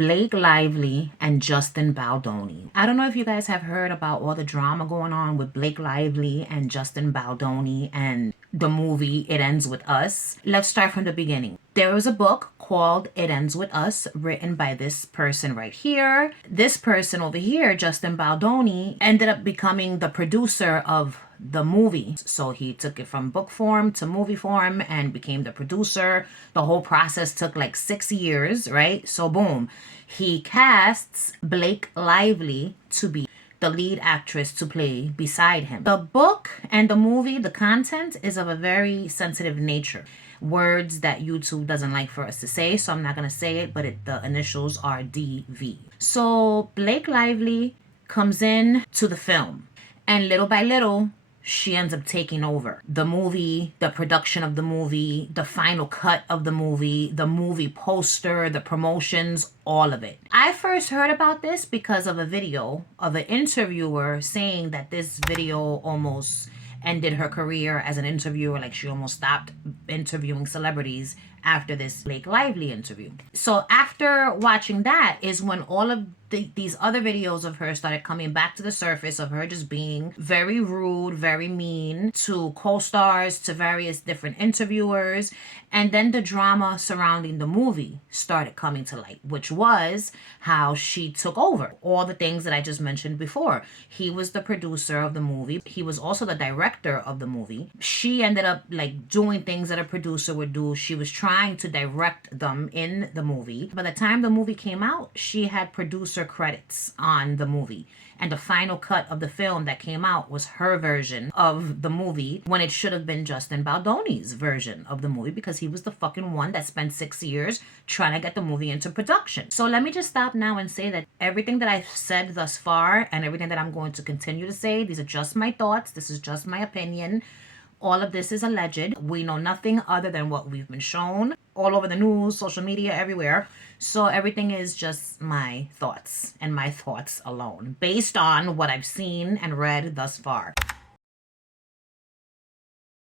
Blake Lively and Justin Baldoni. I don't know if you guys have heard about all the drama going on with Blake Lively and Justin Baldoni and the movie It Ends With Us. Let's start from the beginning. There was a book called It Ends With Us written by this person right here. This person over here, Justin Baldoni, ended up becoming the producer of the movie. So he took it from book form to movie form and became the producer. The whole process took like 6 years, right? So boom, he casts Blake Lively to be the lead actress to play beside him. The book and the movie, the content is of a very sensitive nature. Words that YouTube doesn't like for us to say, so I'm not going to say it, but the initials are DV. So Blake Lively comes in to the film, and little by little, she ends up taking over the movie, the production of the movie, the final cut of the movie poster, the promotions, all of it. I first heard about this because of a video of an interviewer saying that this video almost ended her career as an interviewer, like she almost stopped interviewing celebrities after this Blake Lively interview. So after watching that is when all of these other videos of her started coming back to the surface, of her just being very rude, very mean to co-stars, to various different interviewers. And then the drama surrounding the movie started coming to light, which was how she took over all the things that I just mentioned before. He was the producer of the movie. He was also the director of the movie. She ended up like doing things that a producer would do. She was trying to direct them in the movie. By the time the movie came out, she had producer credits on the movie, and the final cut of the film that came out was her version of the movie, when it should have been Justin Baldoni's version of the movie, because he was the fucking one that spent 6 years trying to get the movie into production. So let me just stop now and say that everything that I've said thus far and everything that I'm going to continue to say, these are just my thoughts, this is just my opinion. All of this is alleged. We know nothing other than what we've been shown all over the news, social media, everywhere. So everything is just my thoughts and my thoughts alone, based on what I've seen and read thus far.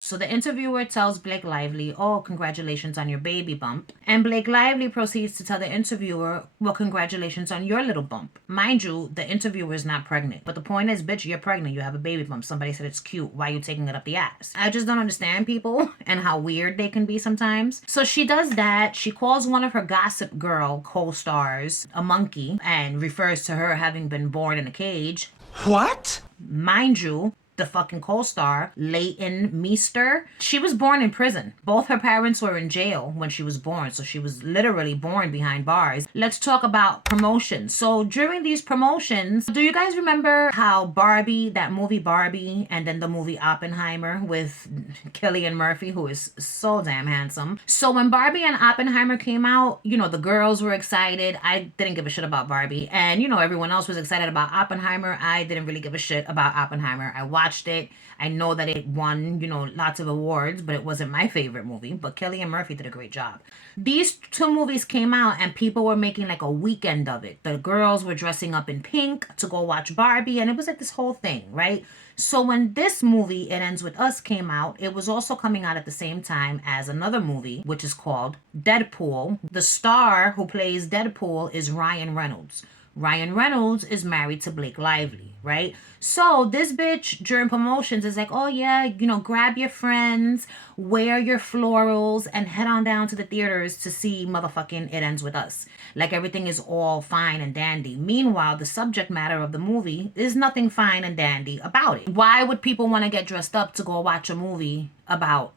So the interviewer tells Blake Lively, oh, congratulations on your baby bump. And Blake Lively proceeds to tell the interviewer, well, congratulations on your little bump. Mind you, the interviewer is not pregnant. But the point is, bitch, you're pregnant. You have a baby bump. Somebody said it's cute. Why are you taking it up the ass? I just don't understand people and how weird they can be sometimes. So she does that. She calls one of her Gossip Girl co-stars a monkey and refers to her having been born in a cage. What? Mind you, the fucking co-star, Leighton Meester, she was born in prison. Both her parents were in jail when she was born, so she was literally born behind bars. Let's talk about promotions. So during these promotions, do you guys remember how Barbie, that movie Barbie, and then the movie Oppenheimer with Cillian Murphy, who is so damn handsome. So when Barbie and Oppenheimer came out, you know, the girls were excited. I didn't give a shit about Barbie. And, you know, everyone else was excited about Oppenheimer. I didn't really give a shit about Oppenheimer. I watched it. I know that it won, you know, lots of awards, but it wasn't my favorite movie. But Cillian Murphy did a great job. These two movies came out and people were making like a weekend of it. The girls were dressing up in pink to go watch Barbie, and it was like this whole thing, right? So when this movie, It Ends With Us, came out, it was also coming out at the same time as another movie, which is called Deadpool. The star who plays Deadpool is Ryan Reynolds. Ryan Reynolds is married to Blake Lively, right? So this bitch during promotions is like, oh yeah, you know, grab your friends, wear your florals, and head on down to the theaters to see motherfucking It Ends With Us. Like everything is all fine and dandy. Meanwhile, the subject matter of the movie is nothing fine and dandy about it. Why would people want to get dressed up to go watch a movie about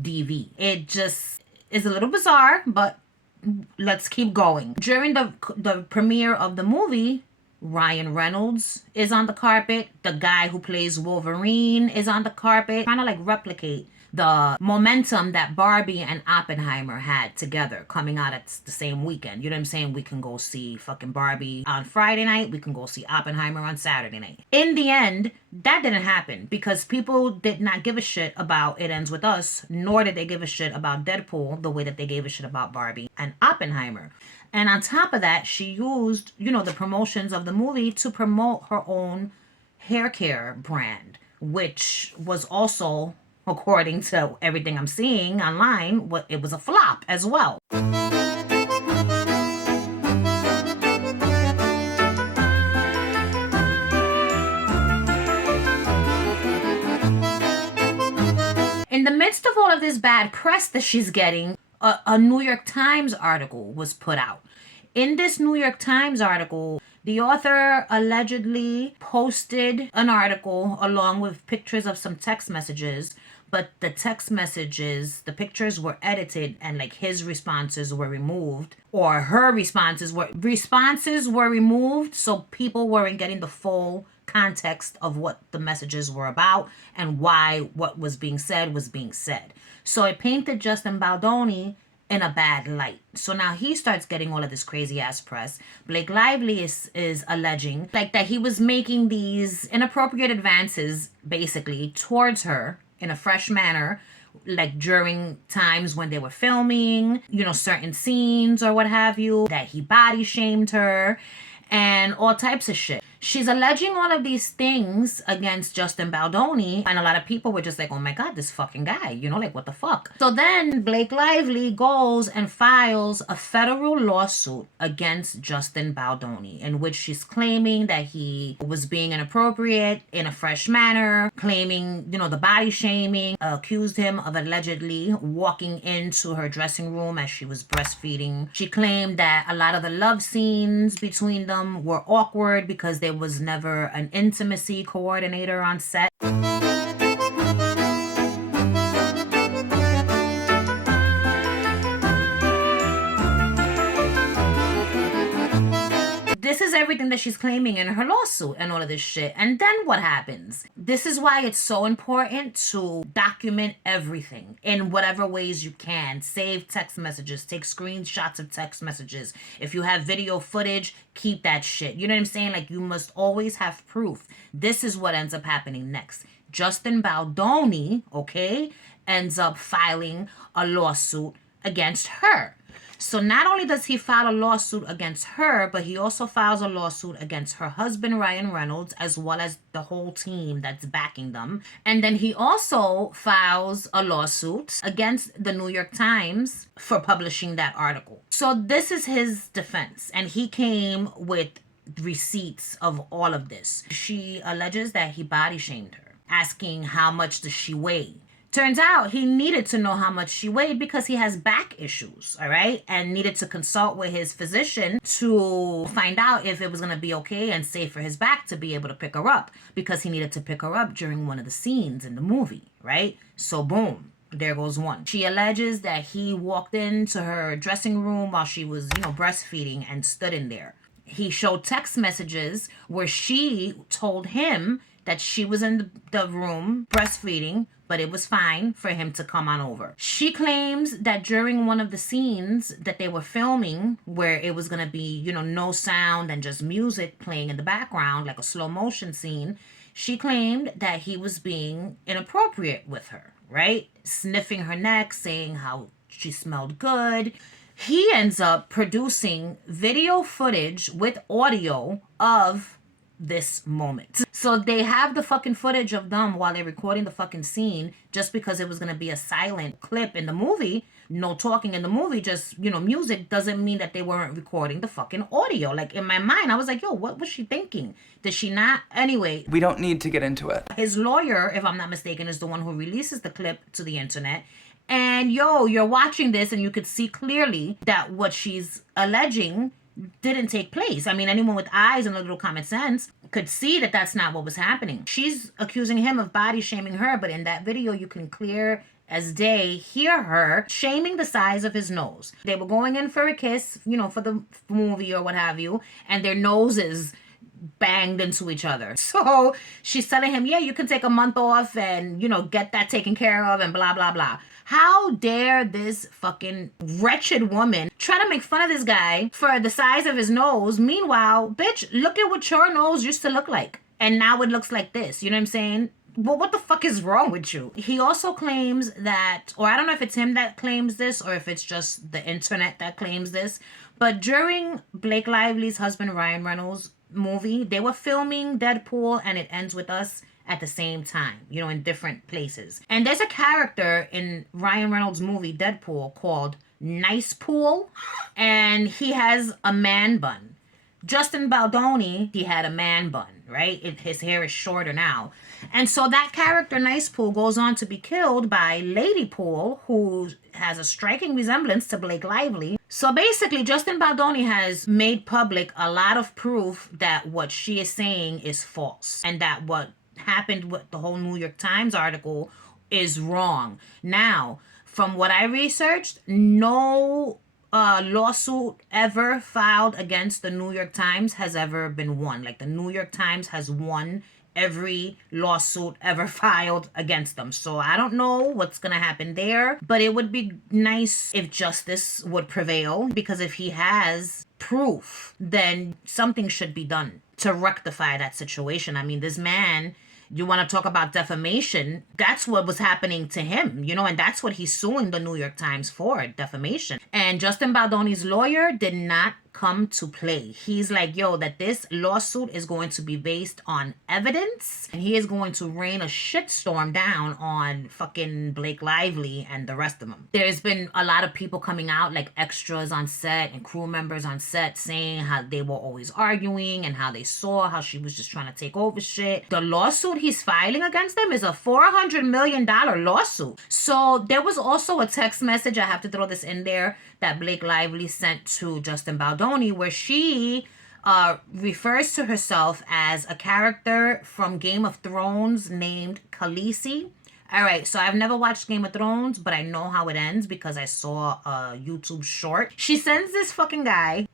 DV? It just is a little bizarre, but let's keep going. During the premiere of the movie, Ryan Reynolds is on the carpet. The guy who plays Wolverine is on the carpet, trying to like replicate the momentum that Barbie and Oppenheimer had together coming out at the same weekend. You know what I'm saying? We can go see fucking Barbie on Friday night. We can go see Oppenheimer on Saturday night. In the end, that didn't happen because people did not give a shit about It Ends With Us, nor did they give a shit about Deadpool the way that they gave a shit about Barbie and Oppenheimer. And on top of that, she used, you know, the promotions of the movie to promote her own hair care brand, which was also, according to everything I'm seeing online, it was a flop as well. of this bad press that she's getting, a New York Times article was put out. In this New York Times article, the author allegedly posted an article along with pictures of some text messages, but the text messages, the pictures were edited and like his responses were removed, or her responses were removed, so people weren't getting the full context of what the messages were about and why what was being said was being said. So it painted Justin Baldoni in a bad light. So now he starts getting all of this crazy ass press. Blake Lively is alleging like that he was making these inappropriate advances basically towards her in a fresh manner, like during times when they were filming, certain scenes or what have you, that he body shamed her and all types of shit. She's alleging all of these things against Justin Baldoni, and a lot of people were just like, oh my God, this fucking guy, like, what the fuck? So then Blake Lively goes and files a federal lawsuit against Justin Baldoni, in which she's claiming that he was being inappropriate in a fresh manner, claiming, the body shaming, accused him of allegedly walking into her dressing room as she was breastfeeding. She claimed that a lot of the love scenes between them were awkward because there was never an intimacy coordinator on set. This is everything that she's claiming in her lawsuit and all of this shit. And then what happens? This is why it's so important to document everything in whatever ways you can. Save text messages, take screenshots of text messages. If you have video footage, keep that shit. You know what I'm saying? Like, you must always have proof. This is what ends up happening next. Justin Baldoni, okay, ends up filing a lawsuit against her. So not only does he file a lawsuit against her, but he also files a lawsuit against her husband, Ryan Reynolds, as well as the whole team that's backing them. And then he also files a lawsuit against the New York Times for publishing that article. So this is his defense. And he came with receipts of all of this. She alleges that he body shamed her, asking how much does she weigh. Turns out he needed to know how much she weighed because he has back issues, all right? And needed to consult with his physician to find out if it was going to be okay and safe for his back to be able to pick her up, because he needed to pick her up during one of the scenes in the movie, right? So boom, there goes one. She alleges that he walked into her dressing room while she was, breastfeeding and stood in there. He showed text messages where she told him that she was in the room breastfeeding, but it was fine for him to come on over. She claims that during one of the scenes that they were filming, where it was gonna be, no sound and just music playing in the background, like a slow motion scene, she claimed that he was being inappropriate with her, right? Sniffing her neck, saying how she smelled good. He ends up producing video footage with audio of this moment. So they have the fucking footage of them while they're recording the fucking scene, just because it was going to be a silent clip in the movie, no talking in the movie, just, music, doesn't mean that they weren't recording the fucking audio. Like, in my mind, I was like, yo, what was she thinking? Did she not? Anyway. We don't need to get into it. His lawyer, if I'm not mistaken, is the one who releases the clip to the internet. And you're watching this and you could see clearly that what she's alleging didn't take place. I mean, anyone with eyes and a little common sense could see that that's not what was happening. She's accusing him of body shaming her, but in that video, you can clear as day hear her shaming the size of his nose. They were going in for a kiss, for the movie or what have you, and their noses banged into each other. So she's telling him, yeah, you can take a month off and, get that taken care of and blah, blah, blah. How dare this fucking wretched woman try to make fun of this guy for the size of his nose? Meanwhile, bitch, look at what your nose used to look like. And now it looks like this. You know what I'm saying? Well, what the fuck is wrong with you? He also claims that, or I don't know if it's him that claims this or if it's just the internet that claims this, but during Blake Lively's husband Ryan Reynolds' movie, they were filming Deadpool and It Ends With Us at the same time, in different places. And there's a character in Ryan Reynolds' movie Deadpool called Nice Pool, and he has a man bun. Justin Baldoni, he had a man bun, right? His hair is shorter now. And so that character, Nice Pool, goes on to be killed by Lady Pool, who has a striking resemblance to Blake Lively. So basically, Justin Baldoni has made public a lot of proof that what she is saying is false and that what happened with the whole New York Times article is wrong. Now, from what I researched, no lawsuit ever filed against the New York Times has ever been won. Like the New York Times has won every lawsuit ever filed against them. So I don't know what's gonna happen there, but it would be nice if justice would prevail, because if he has proof, then something should be done to rectify that situation. I mean, this man, you want to talk about defamation, that's what was happening to him, and that's what he's suing the New York Times for, defamation. And Justin Baldoni's lawyer did not come to play. He's like, yo, that this lawsuit is going to be based on evidence, and he is going to rain a shitstorm down on fucking Blake Lively and the rest of them. There's been a lot of people coming out, like extras on set and crew members on set, saying how they were always arguing and how they saw how she was just trying to take over shit. The lawsuit he's filing against them is a $400 million lawsuit. So there was also a text message, I have to throw this in there, that Blake Lively sent to Justin Baldoni, where she refers to herself as a character from Game of Thrones named Khaleesi. All right, so I've never watched Game of Thrones, but I know how it ends because I saw a YouTube short. She sends this fucking guy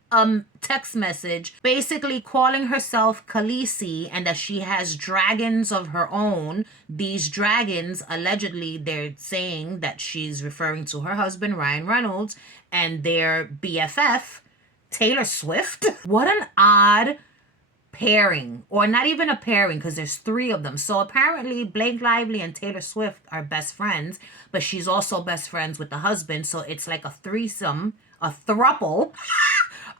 text message basically calling herself Khaleesi and that she has dragons of her own. These dragons, allegedly, they're saying that she's referring to her husband, Ryan Reynolds, and their BFF, Taylor Swift. What an odd pairing, or not even a pairing, because there's three of them. So apparently Blake Lively and Taylor Swift are best friends, but she's also best friends with the husband. So it's like a threesome, a throuple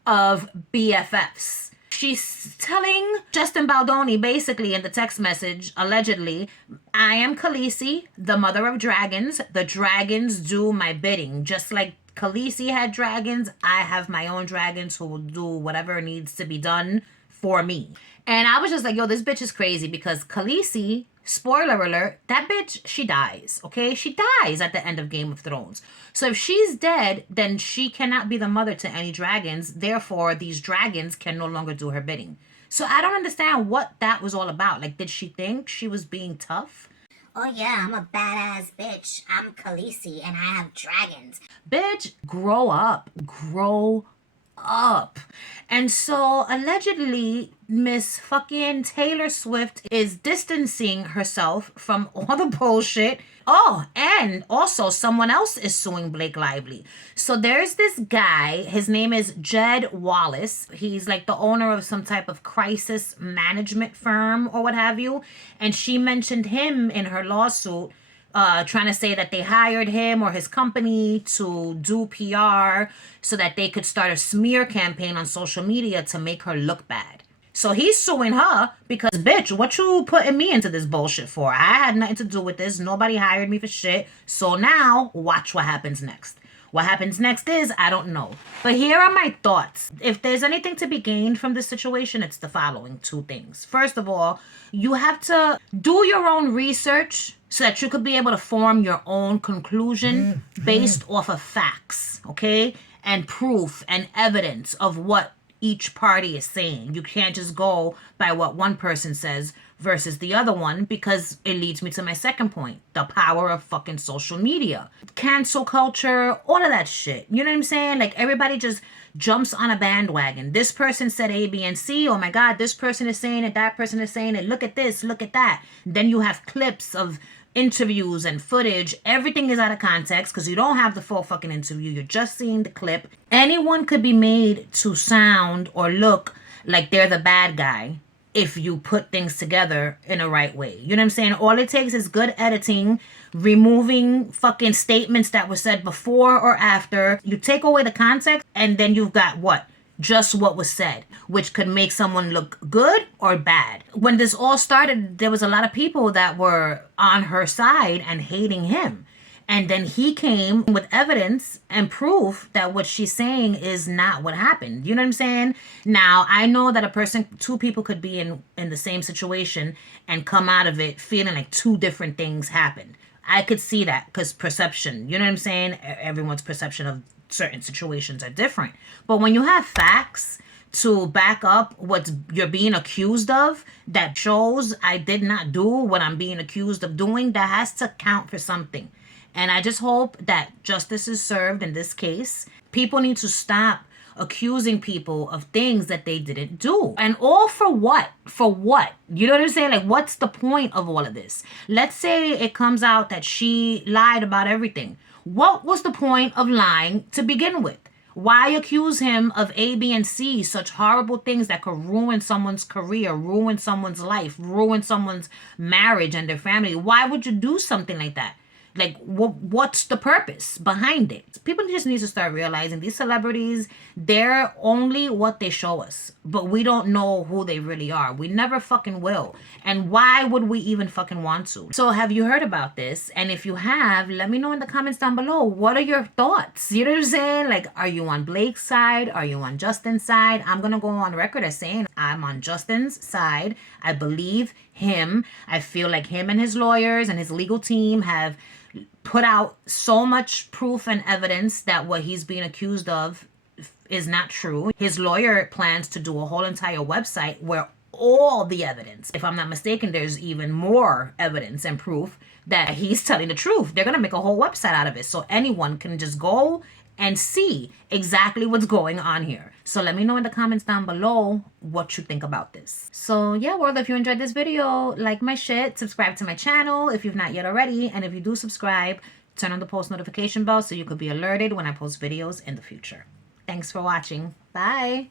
of BFFs. She's telling Justin Baldoni basically in the text message, allegedly, I am Khaleesi, the mother of dragons. The dragons do my bidding. Just like Khaleesi had dragons, I have my own dragons who will do whatever needs to be done for me. And I was just like, yo, this bitch is crazy, because Khaleesi, spoiler alert, that bitch, she dies, okay? She dies at the end of Game of Thrones. So if she's dead, then she cannot be the mother to any dragons. Therefore, these dragons can no longer do her bidding. So I don't understand what that was all about. Like, did she think she was being tough? Oh yeah, I'm a badass bitch. I'm Khaleesi and I have dragons. Bitch, grow up. Grow up. And so allegedly Miss fucking Taylor Swift is distancing herself from all the bullshit. Oh, and also someone else is suing Blake Lively. So there's this guy, his name is Jed Wallace. He's like the owner of some type of crisis management firm or what have you. And she mentioned him in her lawsuit, trying to say that they hired him or his company to do PR so that they could start a smear campaign on social media to make her look bad. So he's suing her because, bitch, what you putting me into this bullshit for? I had nothing to do with this. Nobody hired me for shit. So now, watch what happens next. What happens next is, I don't know. But here are my thoughts. If there's anything to be gained from this situation, it's the following two things. First of all, you have to do your own research so that you could be able to form your own conclusion based off of facts, okay? And proof and evidence of what each party is saying. You can't just go by what one person says versus the other one, because it leads me to my second point, the power of fucking social media. Cancel culture, all of that shit. You know what I'm saying? Like, everybody just jumps on a bandwagon. This person said A, B, and C. Oh my God, this person is saying it, that person is saying it. Look at this, look at that. Then you have clips of interviews and footage. Everything is out of context because you don't have the full fucking interview. You're just seeing the clip. Anyone could be made to sound or look like they're the bad guy if you put things together in a right way. You know what I'm saying? All it takes is good editing, removing fucking statements that were said before or after. You take away the context and then you've got what? Just what was said, which could make someone look good or bad. When this all started, there was a lot of people that were on her side and hating him. And then he came with evidence and proof that what she's saying is not what happened. You know what I'm saying? Now, I know that two people could be in the same situation and come out of it feeling like two different things happened. I could see that because perception, you know what I'm saying? Everyone's perception of certain situations are different. But when you have facts to back up what you're being accused of, that shows I did not do what I'm being accused of doing, that has to count for something. And I just hope that justice is served in this case. People need to stop accusing people of things that they didn't do. And all for what? For what? You know what I'm saying? Like, what's the point of all of this? Let's say it comes out that she lied about everything. What was the point of lying to begin with? Why accuse him of A, B, and C, such horrible things that could ruin someone's career, ruin someone's life, ruin someone's marriage and their family? Why would you do something like that? Like, what's the purpose behind it? People just need to start realizing these celebrities, they're only what they show us, but we don't know who they really are. We never fucking will. And why would we even fucking want to? So have you heard about this? And if you have, let me know in the comments down below. What are your thoughts? You know what I'm saying? Like, are you on Blake's side? Are you on Justin's side? I'm gonna go on record as saying I'm on Justin's side. I believe him. I feel like him and his lawyers and his legal team have put out so much proof and evidence that what he's being accused of is not true. His lawyer plans to do a whole entire website where all the evidence, if I'm not mistaken, there's even more evidence and proof that he's telling the truth. They're going to make a whole website out of it so anyone can just go and see exactly what's going on here. So let me know in the comments down below what you think about this. So yeah, world, if you enjoyed this video, like my shit, subscribe to my channel if you've not yet already. And if you do subscribe, turn on the post notification bell so you could be alerted when I post videos in the future. Thanks for watching. Bye.